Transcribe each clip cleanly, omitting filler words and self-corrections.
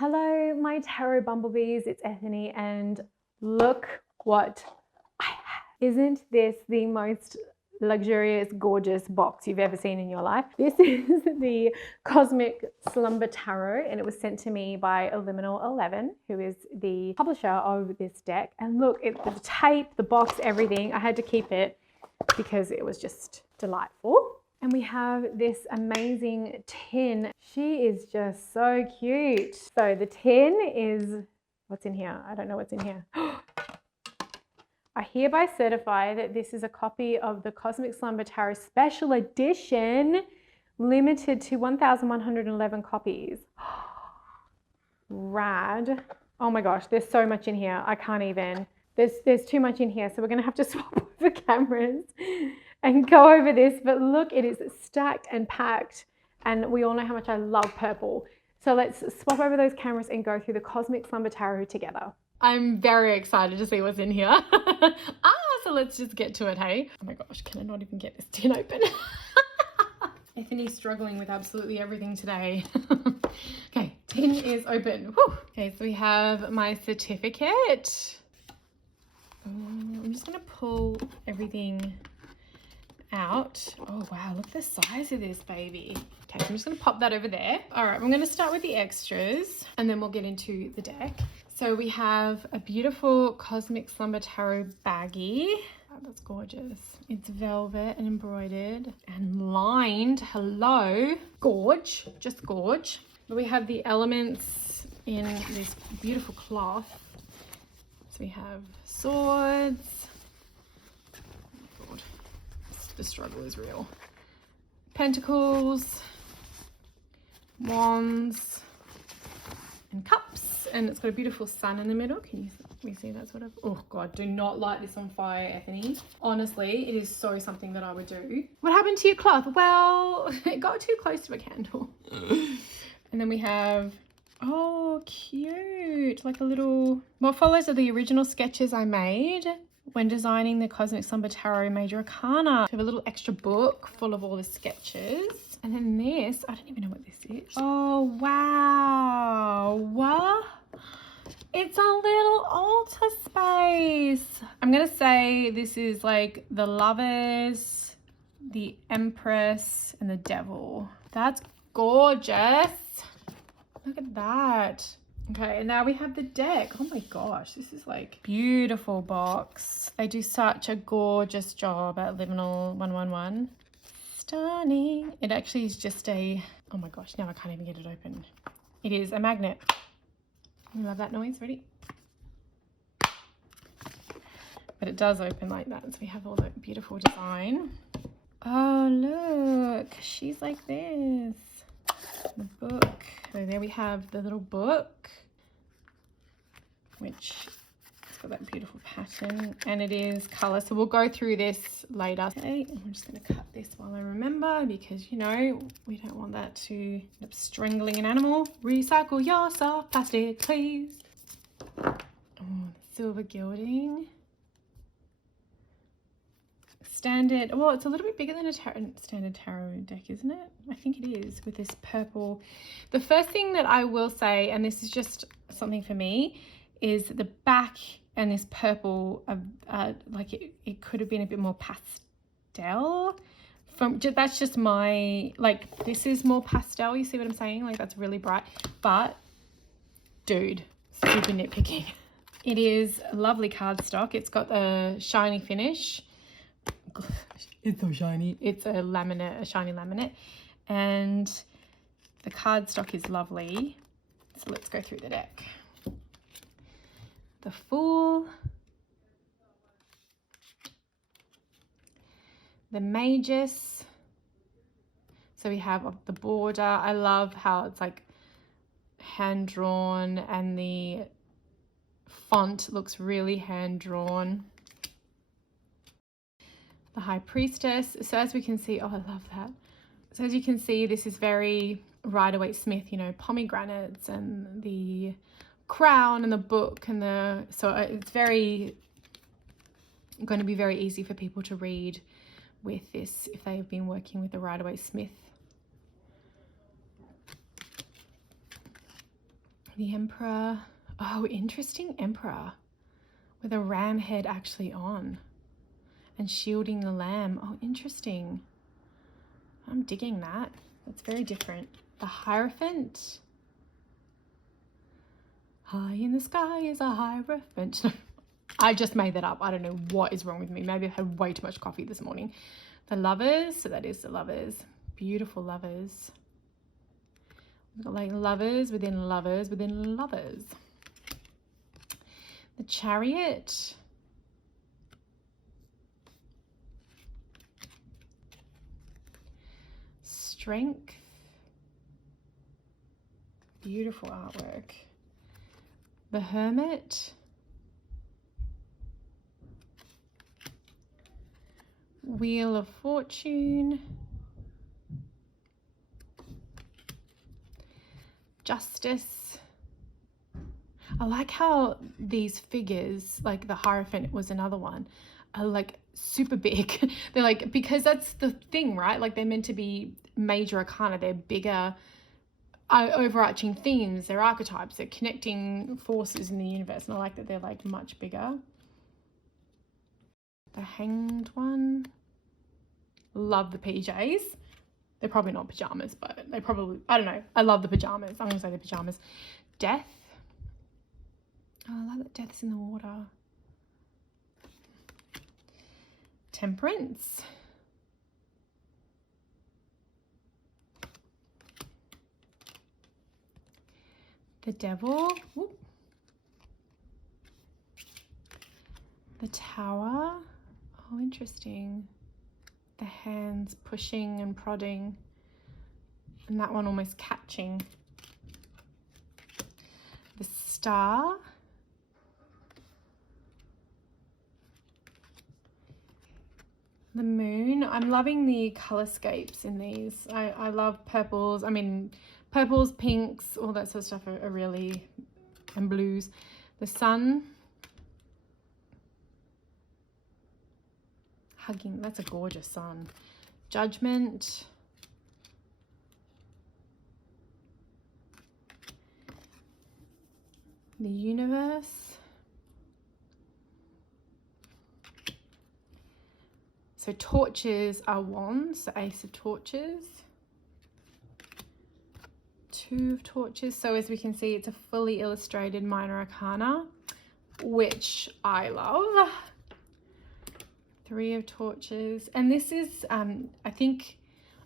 Hello, my tarot bumblebees, it's Ethony, and look what I have. Isn't this the most luxurious, gorgeous box you've ever seen in your life? This is the Cosmic Slumber Tarot, and it was sent to me by Liminal 11, who is the publisher of this deck. And look, the tape, the box, everything, I had to keep it because it was just delightful. And we have this amazing tin. She is just so cute. So the tin is, what's in here? I don't know what's in here. I hereby certify that this is a copy of the Cosmic Slumber Tarot Special Edition, limited to 1,111 copies. Rad. Oh my gosh, there's so much in here. I can't even. There's too much in here, so we're gonna have to swap over cameras and go over this, but look, it is stacked and packed, and we all know how much I love purple. So let's swap over those cameras and go through the Cosmic Slumber Tarot together. I'm very excited to see what's in here. So let's just get to it, hey? Oh my gosh, can I not even get this tin open? Ethony's struggling with absolutely everything today. Okay, tin is open. Whew. Okay, so we have my certificate. I'm just gonna pull everything out. Oh wow, look at the size of this baby. Okay, I'm just gonna pop that over there. All right, I'm gonna start with the extras and then we'll get into the deck. So we have a beautiful Cosmic Slumber Tarot baggie. Oh, that's gorgeous. It's velvet and embroidered and lined. Hello. Gorge, just gorge. We have the elements in this beautiful cloth. So we have swords. The struggle is real. Pentacles, wands, and cups, and it's got a beautiful sun in the middle. Can we see that sort of? Oh God, do not light this on fire, Ethony. Honestly, it is so something that I would do. What happened to your cloth? Well, it got too close to a candle. And then we have, oh cute, like a little, what follows are the original sketches I made when designing the Cosmic Slumber Tarot Major Arcana. We have a little extra book full of all the sketches. And then this, I don't even know what this is. Oh, wow. What? It's a little altar space. I'm going to say this is like the Lovers, the Empress, and the Devil. That's gorgeous. Look at that. Okay, and now we have the deck. Oh my gosh, this is like beautiful box. They do such a gorgeous job at Liminal 111. Stunning. It actually is just a, oh my gosh, now I can't even get it open. It is a magnet. I love that noise. Ready? But it does open like that. So we have all that beautiful design. Oh, look, she's like this. The book. So there we have the little book, which has got that beautiful pattern, and it is colour. So we'll go through this later. Okay, I'm just going to cut this while I remember, because you know we don't want that to end up strangling an animal. Recycle your soft plastic, please. Oh, silver gilding. Standard, well, it's a little bit bigger than a standard tarot deck, isn't it? I think it is, with this purple. The first thing that I will say, and this is just something for me, is the back and this purple, like it could have been a bit more pastel. That's just my, like, this is more pastel, you see what I'm saying? Like, that's really bright, but dude, super nitpicking. It is lovely cardstock. It's got the shiny finish. It's so shiny. It's a laminate, a shiny laminate, and the cardstock is lovely. So let's go through the deck. The Fool, the Magus. So we have the border. I love how it's like hand drawn, and the font looks really hand drawn. The High Priestess. So as we can see, oh, I love that. So as you can see, this is very Rider-Waite-Smith, you know, pomegranates and the crown and the book and the, so it's very going to be very easy for people to read with this if they've been working with the Rider-Waite-Smith The Emperor. Oh, interesting Emperor with a ram head actually on and shielding the lamb. Oh, interesting. I'm digging that. That's very different. The Hierophant. High in the sky is a hierophant. I just made that up. I don't know what is wrong with me. Maybe I've had way too much coffee this morning. The Lovers. So that is the Lovers. Beautiful Lovers. We've got like lovers within lovers within lovers. The Chariot. Strength. Beautiful artwork. The Hermit. Wheel of Fortune. Justice. I like how these figures, like the Hierophant was another one, are like super big. They're like, because that's the thing, right? Like they're meant to be major arcana. They're bigger, overarching themes. They're archetypes. They're connecting forces in the universe. And I like that they're like much bigger. The Hanged one. Love the PJs. They're probably not pajamas, but they probably, I don't know. I love the pajamas. I'm going to say the pajamas. Death. Oh, I love that Death's in the water. Temperance. The Devil. Whoop. The Tower. Oh, interesting. The hands pushing and prodding. And that one almost catching. The Star. The Moon. I'm loving the colorscapes in these. I love purples. I mean, purples, pinks, all that sort of stuff are really, and blues. The Sun. Hugging. That's a gorgeous sun. Judgment. The Universe. So torches are wands, so Ace of Torches. Two of Torches. So as we can see, it's a fully illustrated minor arcana, which I love. Three of Torches. And this is, I think,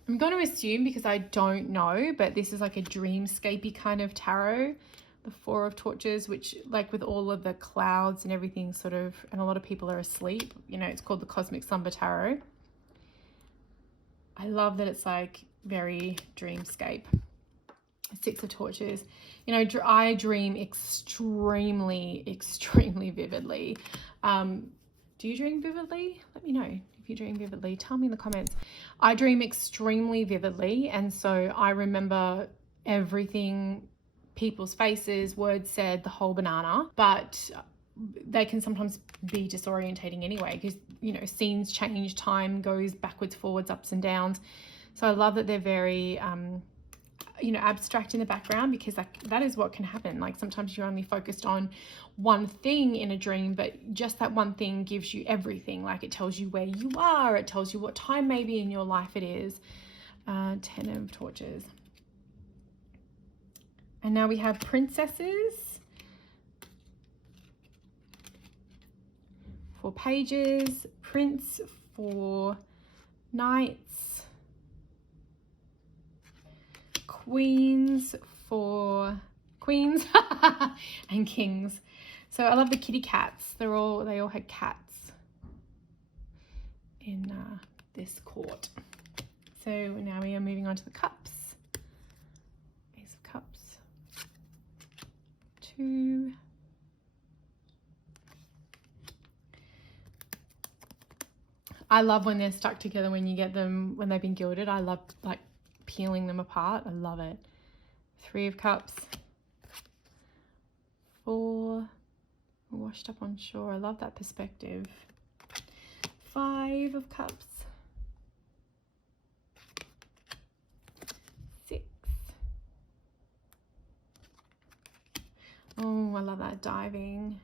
I'm going to assume because I don't know, but this is like a dreamscapey kind of tarot. The Four of Torches, which like with all of the clouds and everything sort of, and a lot of people are asleep, you know, it's called the Cosmic Slumber Tarot. I love that it's like very dreamscape. Six of Torches. You know, I dream extremely vividly. Do you dream vividly? Let me know if you dream vividly. Tell me in the comments. I dream extremely vividly, and so I remember everything, people's faces, words said, the whole banana, but they can sometimes be disorientating anyway because, you know, scenes change, time goes backwards, forwards, ups and downs. So I love that they're very, you know, abstract in the background, because that is what can happen. Like sometimes you're only focused on one thing in a dream, but just that one thing gives you everything. Like it tells you where you are, it tells you what time maybe in your life it is. 10 of Torches. And now we have Princesses. 4 pages. Prince, 4 knights. Queens, 4 queens. And kings. So I love the kitty cats. They all had cats in this court. So now we are moving on to the cups. Ace of Cups. 2. I love when they're stuck together, when you get them, when they've been gilded. I love like peeling them apart. I love it. 3 of Cups. 4. Washed up on shore. I love that perspective. 5 of Cups. 6. Oh, I love that diving.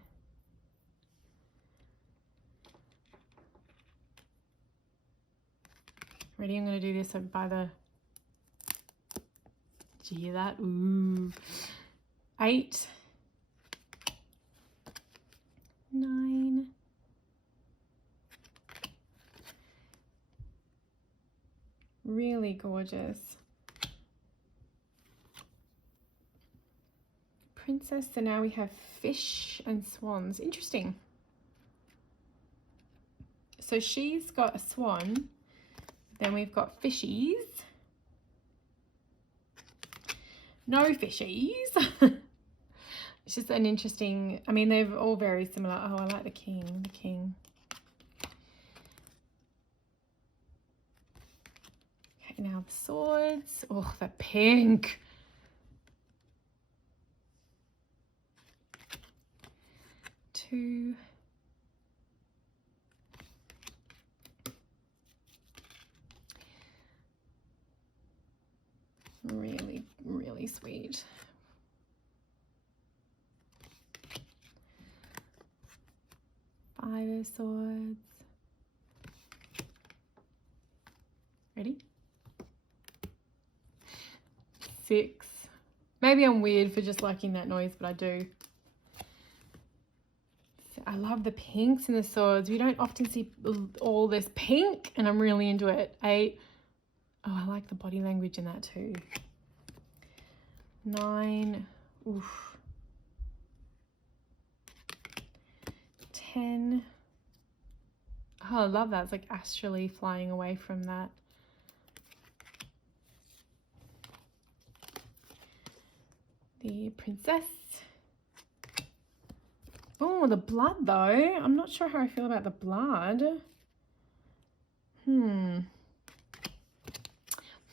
Ready? I'm going to do this by the... Did you hear that? Ooh. 8, 9, really gorgeous. Princess, so now we have fish and swans. Interesting. So she's got a swan, then we've got fishies. No fishies. It's just an interesting, I mean, they're all very similar. Oh, I like the king, the king. Okay, now the swords. Oh, the pink. Two. Really, really sweet. Five of swords. Ready? 6. Maybe I'm weird for just liking that noise, but I do. So I love the pinks in the swords. We don't often see all this pink, and I'm really into it. 8. Oh, I like the body language in that too. 9. Oof. 10. Oh, I love that. It's like astrally flying away from that. The princess. Oh, the blood though. I'm not sure how I feel about the blood. I'm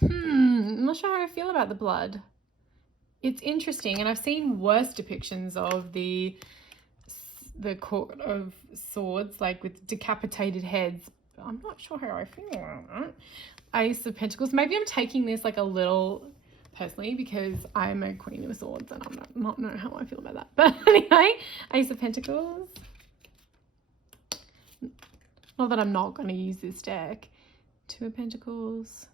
not sure how I feel about the blood. It's interesting, and I've seen worse depictions of the Court of Swords, like with decapitated heads. But I'm not sure how I feel about that. Ace of Pentacles. Maybe I'm taking this like a little personally because I'm a Queen of Swords and I'm not know how I feel about that. But anyway, Ace of Pentacles. Not that I'm not going to use this deck. 2 of Pentacles.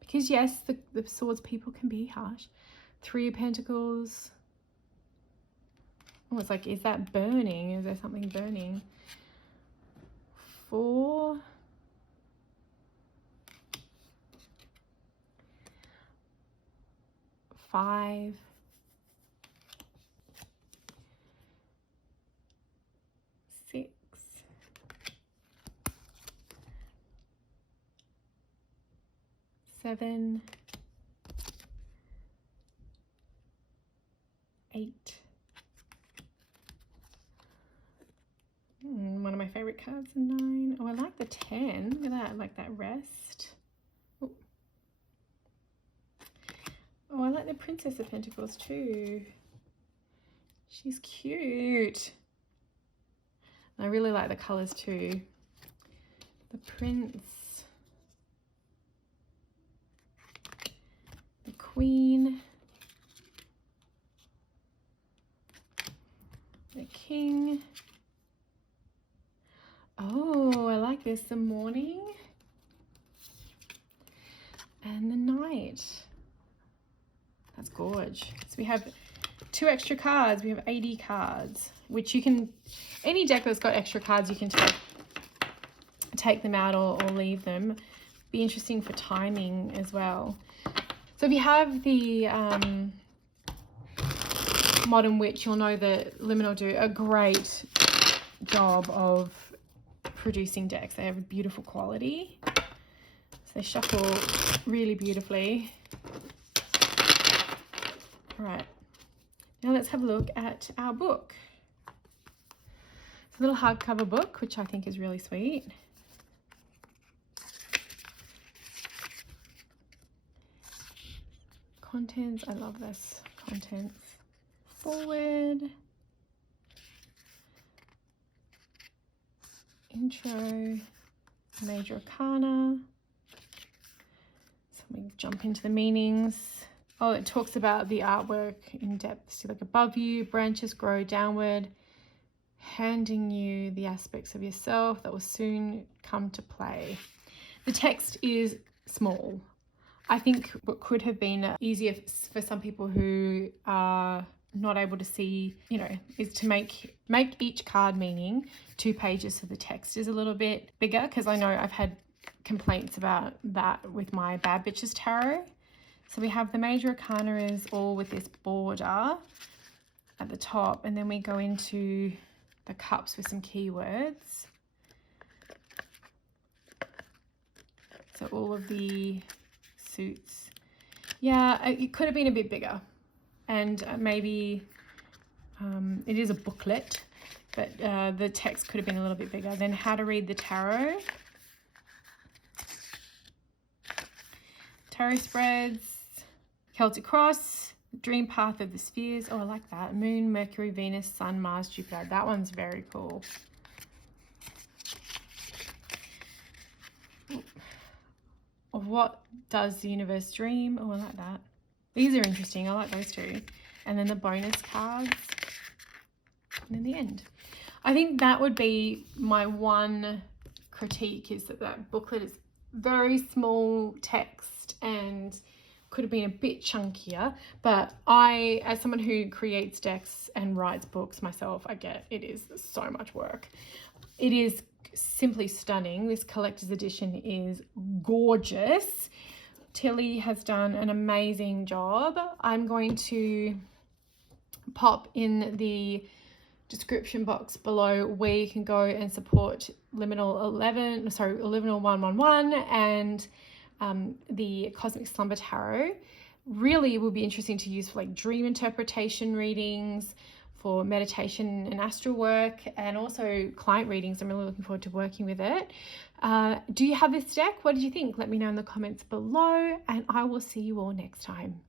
Because yes, the swords people can be harsh. 3 of Pentacles. Oh, it's like, is that burning? Is there something burning? 4. 5. 6. 7. 8. One of my favorite cards, 9. Oh, I like the 10. Look at that. I like that rest. Oh, I like the Princess of Pentacles too. She's cute. I really like the colours too. The Prince. The Queen. The King. Oh, I like this. The Morning. And the Knight. That's gorgeous. So we have 2 extra cards. We have 80 cards, which you can, any deck that's got extra cards, you can take them out or leave them. Be interesting for timing as well. So if you have the Modern Witch, you'll know that Liminal do a great job of producing decks. They have a beautiful quality. So they shuffle really beautifully. All right, now let's have a look at our book. It's a little hardcover book, which I think is really sweet. Contents, I love this. Contents. Forward. Intro. Major Arcana. So we jump into the meanings. Oh, it talks about the artwork in depth. So like above you, branches grow downward, handing you the aspects of yourself that will soon come to play. The text is small. I think what could have been easier for some people who are not able to see, you know, is to make each card meaning 2 pages so the text is a little bit bigger, because I know I've had complaints about that with my Bad Bitches Tarot. So we have the major arcana is all with this border at the top, and then we go into the cups with some keywords. So all of the suits. Yeah, it could have been a bit bigger, and maybe it is a booklet, but the text could have been a little bit bigger. Then how to read the tarot. Tarot spreads, Celtic cross, dream path of the spheres. Oh, I like that. Moon, Mercury, Venus, Sun, Mars, Jupiter. That one's very cool. What does the universe dream? Oh, I like that. These are interesting. I like those two. And then the bonus cards. And then the end. I think that would be my one critique, is that that booklet is very small text and could have been a bit chunkier. But I, as someone who creates decks and writes books myself, I get it is so much work. It is simply stunning. This collector's edition is gorgeous. Tilly has done an amazing job. I'm going to pop in the description box below where you can go and support Liminal 111 and the Cosmic Slumber Tarot. Really, it will be interesting to use for like dream interpretation readings, for meditation and astral work, and also client readings. I'm really looking forward to working with it. Do you have this deck? What did you think? Let me know in the comments below, and I will see you all next time.